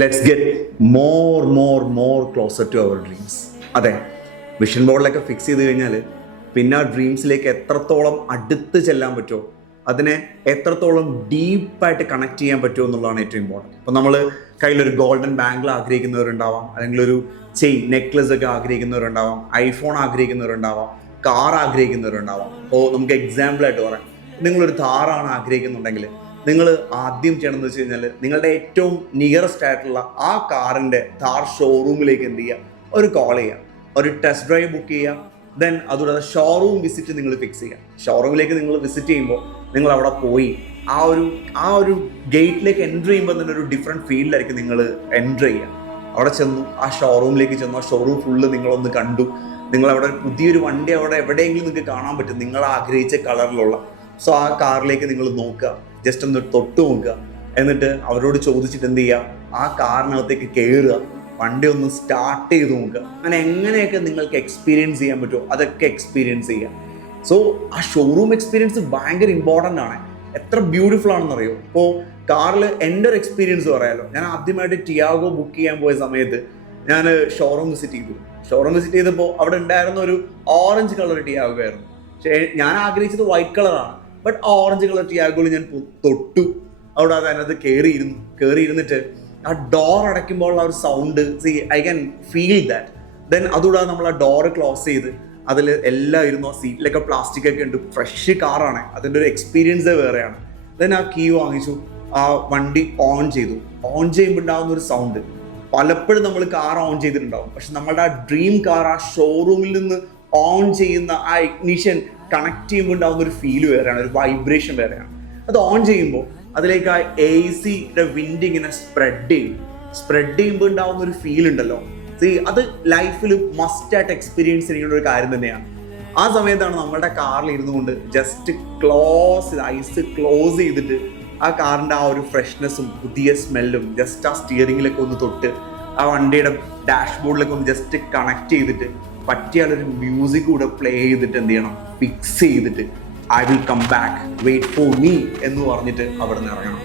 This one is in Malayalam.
Let's get more closer to our dreams. അതെ, വിഷൻ ബോർഡിലൊക്കെ ഫിക്സ് ചെയ്ത് കഴിഞ്ഞാൽ പിന്നെ ആ ഡ്രീംസിലേക്ക് എത്രത്തോളം അടുത്ത് ചെല്ലാൻ പറ്റുമോ, അതിനെ എത്രത്തോളം ഡീപ്പായിട്ട് കണക്ട് ചെയ്യാൻ പറ്റുമോ എന്നുള്ളതാണ് ഏറ്റവും ഇമ്പോർട്ടൻറ്റ്. ഇപ്പോൾ നമ്മൾ കയ്യിലൊരു ഗോൾഡൻ ബാങ്കിൾ ആഗ്രഹിക്കുന്നവരുണ്ടാവാം, അല്ലെങ്കിൽ ഒരു ചെയിൻ നെക്ലസ് ഒക്കെ ആഗ്രഹിക്കുന്നവരുണ്ടാവാം, ഐഫോൺ ആഗ്രഹിക്കുന്നവരുണ്ടാവാം, കാർ ആഗ്രഹിക്കുന്നവരുണ്ടാവാം. അപ്പോൾ നമുക്ക് എക്സാമ്പിളായിട്ട് പറയാം, നിങ്ങളൊരു താറാണ് ആഗ്രഹിക്കുന്നുണ്ടെങ്കിൽ നിങ്ങൾ ആദ്യം ചെയ്യണമെന്ന് വെച്ച് കഴിഞ്ഞാൽ നിങ്ങളുടെ ഏറ്റവും നിയറസ്റ്റ് ആയിട്ടുള്ള ആ കാറിൻ്റെ താർ ഷോറൂമിലേക്ക് എന്ത് ചെയ്യുക, ഒരു കോൾ ചെയ്യുക, ഒരു ടെസ്റ്റ് ഡ്രൈവ് ബുക്ക് ചെയ്യുക. ദെൻ അതുകൂടാതെ ഷോറൂം വിസിറ്റ് നിങ്ങൾ ഫിക്സ് ചെയ്യുക. ഷോറൂമിലേക്ക് നിങ്ങൾ വിസിറ്റ് ചെയ്യുമ്പോൾ നിങ്ങൾ അവിടെ പോയി ആ ഒരു ഗേറ്റിലേക്ക് എൻ്റർ ചെയ്യുമ്പോൾ തന്നെ ഒരു ഡിഫറെൻറ്റ് ഫീൽഡിലായിരിക്കും നിങ്ങൾ എൻ്റർ ചെയ്യുക. അവിടെ ചെന്നു, ആ ഷോറൂമിലേക്ക് ചെന്നു, ആ ഷോറൂം ഫുള്ള് നിങ്ങളൊന്ന് കണ്ടു. നിങ്ങളവിടെ പുതിയൊരു വണ്ടി അവിടെ എവിടെയെങ്കിലും നിങ്ങൾക്ക് കാണാൻ പറ്റും, നിങ്ങൾ ആഗ്രഹിച്ച കളറിലുള്ള. സോ ആ കാറിലേക്ക് നിങ്ങൾ നോക്കുക, ജസ്റ്റ് ഒന്ന് തൊട്ട് നോക്കുക. എന്നിട്ട് അവരോട് ചോദിച്ചിട്ട് എന്ത് ചെയ്യുക, ആ കാറിനകത്തേക്ക് കയറുക, വണ്ടി ഒന്ന് സ്റ്റാർട്ട് ചെയ്ത് നോക്കുക. അങ്ങനെ എങ്ങനെയൊക്കെ നിങ്ങൾക്ക് എക്സ്പീരിയൻസ് ചെയ്യാൻ പറ്റുമോ അതൊക്കെ എക്സ്പീരിയൻസ് ചെയ്യുക. സോ ആ ഷോറൂം എക്സ്പീരിയൻസ് ഭയങ്കര ഇമ്പോർട്ടൻ്റ് ആണ്. എത്ര ബ്യൂട്ടിഫുൾ ആണെന്ന് അറിയോ. ഇപ്പോൾ കാറിൽ എൻ്റെ ഒരു എക്സ്പീരിയൻസ് പറയാമല്ലോ. ഞാൻ ആദ്യമായിട്ട് ടിയാഗോ ബുക്ക് ചെയ്യാൻ പോയ സമയത്ത് ഞാൻ ഷോറൂം വിസിറ്റ് ചെയ്തു. ഷോറൂം വിസിറ്റ് ചെയ്തപ്പോൾ അവിടെ ഉണ്ടായിരുന്ന ഒരു ഓറഞ്ച് കളർ ടിയാഗോ ആയിരുന്നു. പക്ഷേ ഞാൻ ആഗ്രഹിച്ചത് വൈറ്റ് കളറാണ്. ബട്ട് ഓറഞ്ച് കളർ ടിയാഗോയിൽ ഞാൻ തൊട്ടു. അവിടെ അതിനകത്ത് കയറിയിരുന്നിട്ട് ആ ഡോർ അടയ്ക്കുമ്പോൾ ആ ഒരു sound, I can feel that. Then അതുകൂടാതെ നമ്മൾ ആ ഡോറ് ക്ലോസ് ചെയ്ത് അതിൽ എല്ലാം ഇരുന്നു. ആ സീറ്റിലൊക്കെ പ്ലാസ്റ്റിക് ഒക്കെ ഉണ്ട്, ഫ്രഷ് കാറാണ്, അതിൻ്റെ ഒരു എക്സ്പീരിയൻസ് വേറെയാണ്. ദെൻ ആ കീ വാങ്ങിച്ചു, ആ വണ്ടി ഓൺ ചെയ്തു. ഓൺ ചെയ്യുമ്പോൾ ഉണ്ടാകുന്ന ഒരു സൗണ്ട്, പലപ്പോഴും നമ്മൾ കാർ ഓൺ ചെയ്തിട്ടുണ്ടാവും, പക്ഷെ നമ്മളുടെ ആ ഡ്രീം കാർ ആ ഷോറൂമിൽ നിന്ന് ഓൺ ചെയ്യുന്ന ആ ഇഗ്നിഷൻ കണക്ട് ചെയ്യുമ്പോൾ ഉണ്ടാകുന്ന ഒരു ഫീൽ വേറെയാണ്, ഒരു വൈബ്രേഷൻ വേറെയാണ്. അത് ഓൺ ചെയ്യുമ്പോൾ അതിലേക്ക് ആ AC യുടെ വിൻഡ് ഇങ്ങനെ സ്പ്രെഡ് ചെയ്യുമ്പോൾ ഉണ്ടാകുന്ന ഒരു ഫീൽ ഉണ്ടല്ലോ. അത് ലൈഫിൽ മസ്റ്റായിട്ട് എക്സ്പീരിയൻസ് ചെയ്യുന്ന ഒരു കാര്യം തന്നെയാണ്. ആ സമയത്താണ് നമ്മുടെ കാറിൽ ഇരുന്നു കൊണ്ട് ജസ്റ്റ് ഐസ് ക്ലോസ് ചെയ്തിട്ട് ആ കാറിൻ്റെ ആ ഒരു ഫ്രഷ്നെസ്സും പുതിയ സ്മെല്ലും ജസ്റ്റ് ആ സ്റ്റിയറിങ്ങിലൊക്കെ ഒന്ന് തൊട്ട് ആ വണ്ടിയുടെ ഡാഷ്ബോർഡിലൊക്കെ ഒന്ന് ജസ്റ്റ് കണക്ട് ചെയ്തിട്ട് പറ്റിയാലൊരു മ്യൂസിക് കൂടെ പ്ലേ ചെയ്തിട്ട് എന്ത് ചെയ്യണം, ഫിക്സ് ചെയ്തിട്ട് I will come back, wait for me എന്ന് പറഞ്ഞിട്ട് അവിടെ നിന്ന് ഇറങ്ങണം.